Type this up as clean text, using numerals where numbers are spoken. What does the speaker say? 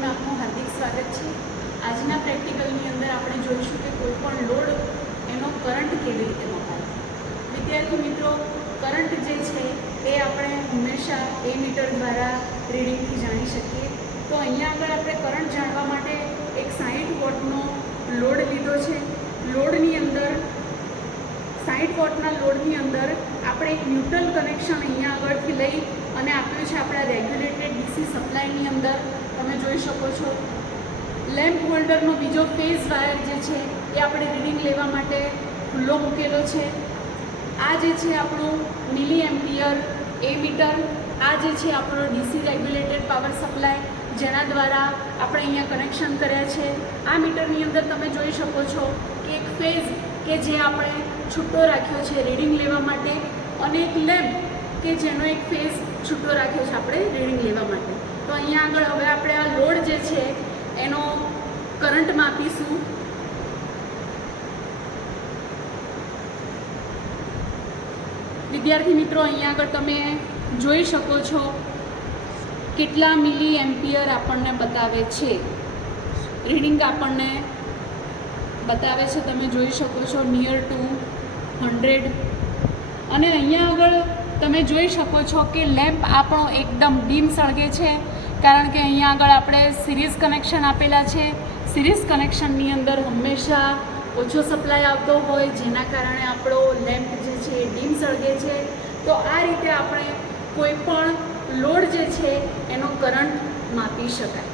વિડીયોમાં આપનું હાર્દિક સ્વાગત છે। આજના પ્રેક્ટિકલની અંદર આપણે જોઈશું કે કોઈપણ લોડ એનો કરંટ કેવી રીતે મપાય। વિદ્યાર્થી મિત્રો, કરંટ જે છે એ આપણે હંમેશા એમીટર દ્વારા રીડિંગથી જાણી શકીએ। તો અહીંયા આગળ આપણે કરંટ જાણવા માટે એક 60 વોટનો લોડ લીધો છે। લોડની અંદર 60 વોટના લોડની અંદર આપણે એક ન્યુટ્રલ કનેક્શન અહીંયા આગળથી લઈ અને આપ્યું છે આપણા રેગ્યુલેટેડ ડીસી સપ્લાયની અંદર। તમે જોઈ શકો છો લેમ્પ હોલ્ડરનો બીજો ફેઝ વાયર જે છે એ આપણે રીડિંગ લેવા માટે ખુલ્લો મૂકેલો છે। આ જે છે આપણું મિલી એમ્પિયર એમીટર, આ જે છે આપણો ડીસી રેગ્યુલેટેડ પાવર સપ્લાય જેના દ્વારા આપણે અહીંયા કનેક્શન કર્યા છે। આ મીટરની અંદર તમે જોઈ શકો છો કે એક ફેઝ કે જે આપણે છૂટો રાખ્યો છે રીડિંગ લેવા માટે અને એક લેમ્પ કે જેનો એક ફેઝ છૂટો રાખ્યો છે આપણે રીડિંગ લેવા માટે। તો અહીંયા આગળ હવે આપણે આ લોડ જે છે એનો કરંટ માપીશું। વિદ્યાર્થી મિત્રો, અહીંયા આગળ તમે જોઈ શકો છો કેટલા મિલી એમ્પિયર આપણને બતાવે છે, રીડિંગ આપણને બતાવે છે। તમે જોઈ શકો છો નિયર ટુ 100। અને અહીંયા આગળ તમે જોઈ શકો છો કે લેમ્પ આપણો એકદમ ડીમ સળગે છે, કારણ કે અહીંયા આગળ આપણે સિરીઝ કનેક્શન આપેલા છે। સિરીઝ કનેક્શનની અંદર હંમેશા ઓછો સપ્લાય આવતો હોય, જેના કારણે આપણો લેમ્પ જે છે એ ડીમ સળગે છે। તો આ રીતે આપણે કોઈ પણ લોડ જે છે એનો કરંટ માપી શકાય।